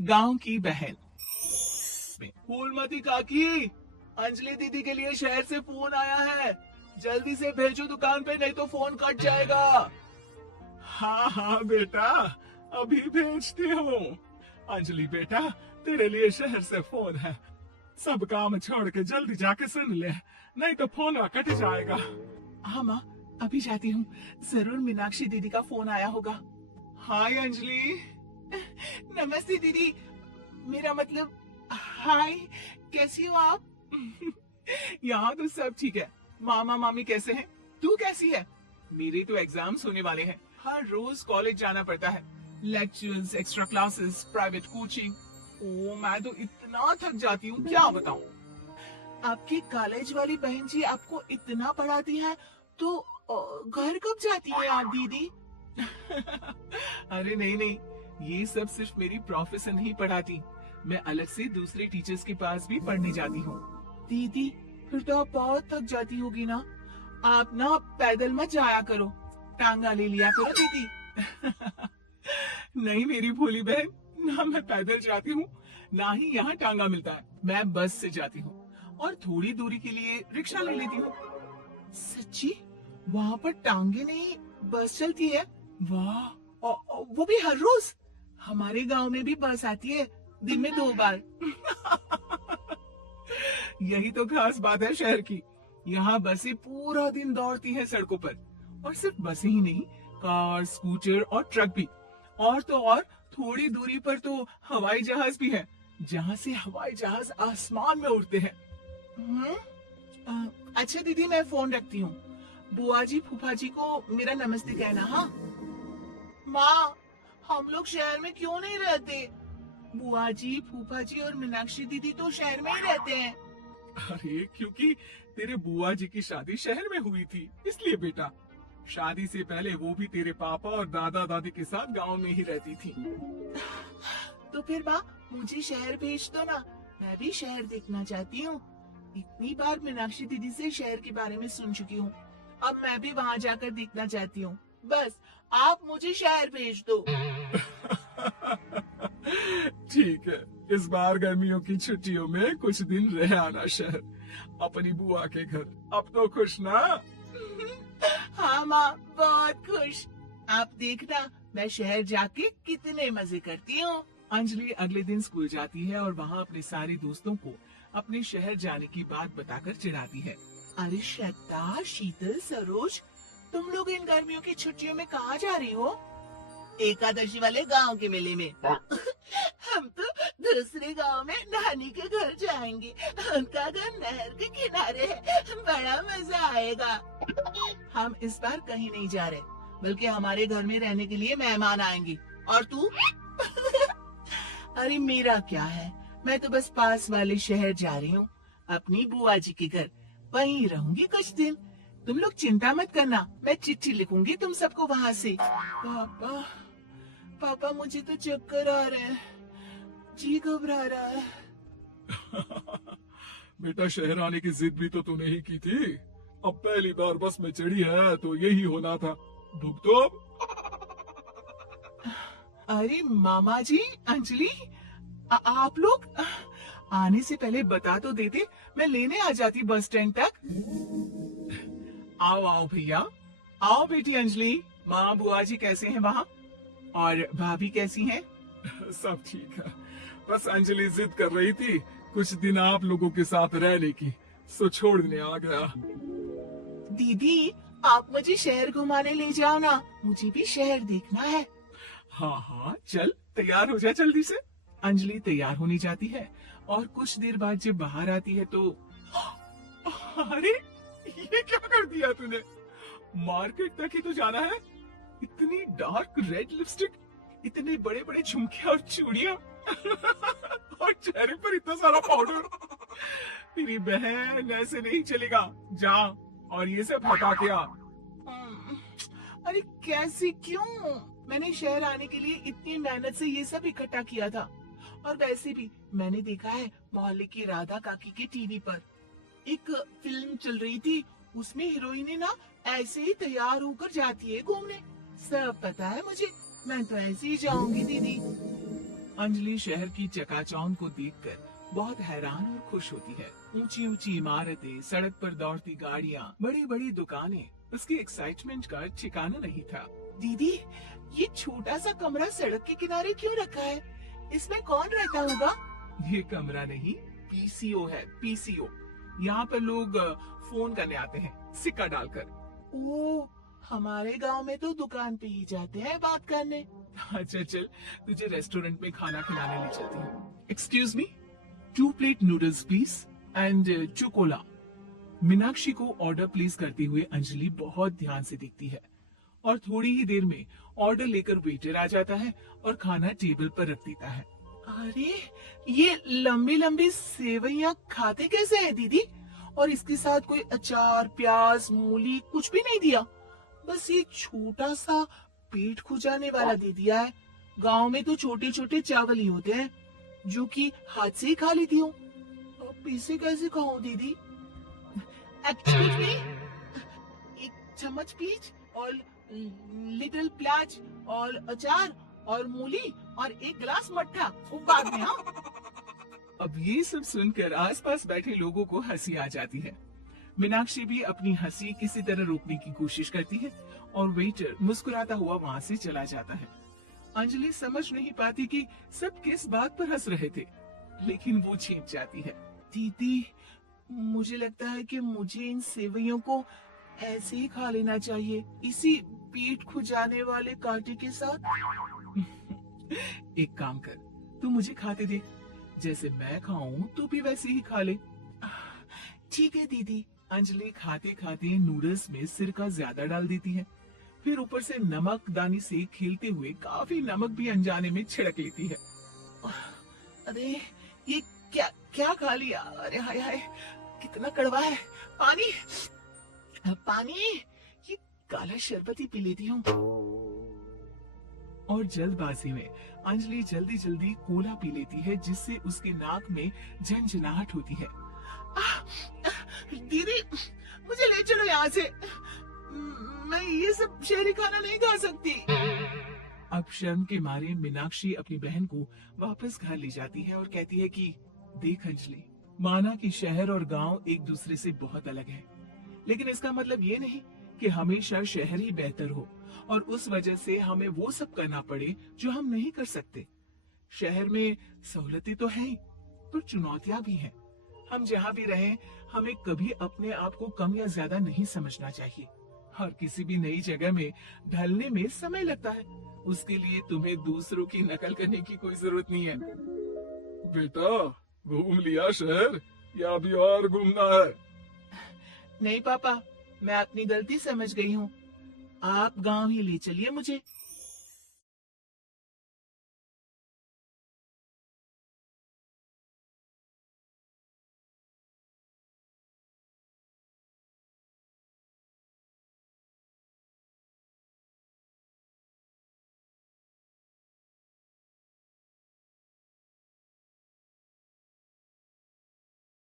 गांव की बहन। फूलमती काकी, अंजलि दीदी के लिए शहर से फोन आया है, जल्दी से भेजो दुकान पे, नहीं तो फोन कट जाएगा। हाँ हाँ बेटा, अभी भेजती हूँ। अंजलि बेटा, तेरे लिए शहर से फोन है, सब काम छोड़ के जल्दी जाके सुन ले, नहीं तो फोन कट जाएगा। हाँ माँ, अभी जाती हूँ, जरूर मीनाक्षी दीदी का फोन आया होगा। हाय अंजलि। नमस्ते दीदी, मेरा मतलब हाय, कैसी हो आप? यहाँ तो सब ठीक है। मामा मामी कैसे हैं? तू कैसी है? मेरे तो एग्जाम्स होने वाले हैं, हर रोज कॉलेज जाना पड़ता है, lectures, extra classes, private coaching. ओ मैं तो इतना थक जाती हूँ, क्या बताऊँ। आपकी कॉलेज वाली बहन जी आपको इतना पढ़ाती है, तो घर कब जाती है आप दीदी? अरे नहीं नहीं, ये सब सिर्फ मेरी प्रोफेसर नहीं पढ़ाती, मैं अलग से दूसरे टीचर्स के पास भी पढ़ने जाती हूँ। दीदी, फिर तो आप बहुत थक जाती होगी ना, आप ना पैदल मत जाया करो, टांगा ले लिया करो दीदी। नहीं मेरी भोली बहन, ना मैं पैदल जाती हूँ, ना ही यहाँ टांगा मिलता है, मैं बस से जाती हूँ और थोड़ी दूरी के लिए रिक्शा ले लेती हूँ। सच्ची? वहाँ पर टांगे नहीं, बस चलती है? वाह, वो भी हर रोज? हमारे गांव में भी बस आती है, दिन में 2 बार। यही तो खास बात है शहर की, यहाँ बसें पूरा दिन दौड़ती हैं सड़कों पर, और सिर्फ बसें ही नहीं, कार, स्कूटर और ट्रक भी। और तो और थोड़ी दूरी पर तो हवाई जहाज भी है, जहाँ से हवाई जहाज आसमान में उड़ते हैं। अच्छा दीदी, मैं फोन रखती हूँ, बुआ जी फूफा जी को मेरा नमस्ते कहना। हाँ माँ, हम लोग शहर में क्यों नहीं रहते? बुआ जी, फूफा जी और मीनाक्षी दीदी तो शहर में ही रहते हैं। अरे क्योंकि तेरे बुआ जी की शादी शहर में हुई थी, इसलिए बेटा। शादी से पहले वो भी तेरे पापा और दादा दादी के साथ गांव में ही रहती थी। तो फिर माँ, मुझे शहर भेज दो ना, मैं भी शहर देखना चाहती हूँ। इतनी बार मीनाक्षी दीदी से शहर के बारे में सुन चुकी हूँ, अब मैं भी वहाँ जाकर देखना चाहती हूँ। बस आप मुझे शहर भेज दो। ठीक है, इस बार गर्मियों की छुट्टियों में कुछ दिन रह आना शहर, अपनी बुआ के घर। अब तो खुश ना? हाँ माँ, बहुत खुश। आप देखना, मैं शहर जाके कितने मजे करती हूँ। अंजलि अगले दिन स्कूल जाती है और वहाँ अपने सारे दोस्तों को अपने शहर जाने की बात बताकर चिढ़ाती है। अरे श्वेता, शीतल, सरोज, तुम लोग इन गर्मियों की छुट्टियों में कहाँ जा रही हो? एकादशी वाले गांव के मेले में। हम तो दूसरे गांव में नानी के घर जाएंगे, उनका घर नहर के किनारे है, बड़ा मजा आएगा। हम इस बार कहीं नहीं जा रहे, बल्कि हमारे घर में रहने के लिए मेहमान आएंगे। और तू? अरे मेरा क्या है, मैं तो बस पास वाले शहर जा रही हूँ, अपनी बुआ जी के घर, वहीं रहूंगी कुछ दिन। तुम लोग चिंता मत करना, मैं चिट्ठी लिखूंगी तुम सबको वहाँ से। पापा, पापा मुझे तो चक्कर आ रहे हैं, जी घबरा रहा है। बेटा, शहर आने की जिद भी तो तूने ही की थी, अब पहली बार बस में चढ़ी है तो यही होना था, भुग तो अब। अरे मामा जी, अंजलि, आप लोग आने से पहले बता तो देते, मैं लेने आ जाती बस स्टैंड तक। आओ आओ भैया, आओ बेटी अंजलि। माँ बुआ जी कैसे हैं वहाँ, और भाभी कैसी हैं? सब ठीक है, बस अंजलि जिद कर रही थी कुछ दिन आप लोगों के साथ रहने की, सो छोड़ने आ गया। दीदी, आप मुझे शहर घुमाने ले जाओ ना, मुझे भी शहर देखना है। हाँ हाँ चल, तैयार हो जा जल्दी से। अंजलि तैयार होने जाती है और कुछ देर बाद जब बाहर आती है तो अरे ये क्या कर दिया तूने, मार्केट तक ही तो जाना है, इतनी डार्क रेड लिपस्टिक, इतने बड़े बड़े झुमके और चूड़ियां और चेहरे पर इतना सारा पाउडर। मेरी बहन, ऐसे नहीं चलेगा, जा और ये सब हटा के आ। अरे कैसे, क्यों? मैंने शहर आने के लिए इतनी मेहनत से ये सब इकट्ठा किया था, और वैसे भी मैंने देखा है मोहल्ले की राधा काकी के टीवी पर एक फिल्म चल रही थी, उसमें हीरोइने ना ऐसे ही तैयार होकर जाती है घूमने। सब पता है मुझे, मैं तो ऐसे ही जाऊंगी दीदी। अंजलि शहर की चकाचौंध को देखकर बहुत हैरान और खुश होती है। ऊंची ऊंची इमारतें, सड़क पर दौड़ती गाड़ियां, बड़ी बड़ी दुकानें, उसकी एक्साइटमेंट का ठिकाना नहीं था। दीदी, ये छोटा सा कमरा सड़क के किनारे क्यों रखा है? इसमें कौन रहता होगा? ये कमरा नहीं, पीसीओ है, पीसीओ। यहाँ पर लोग फोन करने आते हैं, सिक्का डालकर। ओ, हमारे गांव में तो दुकान पे ही जाते हैं बात करने। अच्छा चल, तुझे रेस्टोरेंट में खाना खिलाने ले चलती हूँ। Excuse me, 2 plate noodles please and चोकोला। मीनाक्षी को ऑर्डर प्लेस करते हुए अंजलि बहुत ध्यान से देखती है और थोड़ी ही देर में ऑर्डर लेकर वेटर आ जाता है और खाना टेबल पर रख देता है। अरे, ये लंबी लंबी सेवइयां खाते कैसे हैं दीदी? और इसके साथ कोई अचार, प्याज, मूली कुछ भी नहीं दिया, बस ये छोटा सा पेट खुजाने वाला दे दिया है। गांव में तो छोटे छोटे चावल ही होते हैं जो कि हाथ से ही खा लेती हूँ। अब इसे कैसे खाऊं दीदी? एक्सक्यूज मी, एक चम्मच प्लीज और लिटिल प्याज और अचार और मूली और एक गिलास मट्ठा, वो बाद में। हाँ। अब ये सब सुनकर आसपास बैठे लोगों को हंसी आ जाती है। मीनाक्षी भी अपनी हंसी किसी तरह रोकने की कोशिश करती है और वेटर मुस्कुराता हुआ वहाँ से चला जाता है। अंजलि समझ नहीं पाती कि सब किस बात पर हंस रहे थे, लेकिन वो छींक जाती है। दीदी, मुझे लगता है कि मुझे इन सेवइयों को ऐसे ही खा लेना चाहिए, इसी पेट खुजाने वाले कांटे के साथ। एक काम कर, तू मुझे खाते देख, जैसे मैं खाऊं तू भी वैसे ही खा ले। ठीक है दीदी। अंजलि खाते खाते नूडल्स में सिरका ज्यादा डाल देती है, फिर ऊपर से नमक दानी से खेलते हुए काफी नमक भी अनजाने में छिड़क लेती है। अरे, ये क्या क्या खा लिया? अरे हाय हाय, कितना कड़वा है। पानी पानी, ये काला शरबत ही पी लेती हूँ। और जल्दबाजी में अंजलि जल्दी जल्दी कोला पी लेती है, जिससे उसके नाक में झंझनाहट होती है। दीदी, मुझे ले चलो यहाँ से, मैं ये सब शहरी खाना नहीं खा सकती। अब शर्म के मारे मीनाक्षी अपनी बहन को वापस घर ले जाती है और कहती है कि देख अंजलि, माना कि शहर और गांव एक दूसरे से बहुत अलग है, लेकिन इसका मतलब ये नहीं कि हमेशा शहर ही बेहतर हो और उस वजह से हमें वो सब करना पड़े जो हम नहीं कर सकते। शहर में सहूलतें तो हैं, पर चुनौतियां भी हैं। हम जहाँ भी रहें, हमें कभी अपने आप को कम या ज्यादा नहीं समझना चाहिए। और किसी भी नई जगह में ढलने में समय लगता है, उसके लिए तुम्हें दूसरों की नकल करने की कोई जरूरत नहीं है। बेटा, घूम लिया शहर या अभी और घूमना है? नहीं पापा, मैं अपनी गलती समझ गई हूँ। आप गांव ही ले चलिए मुझे।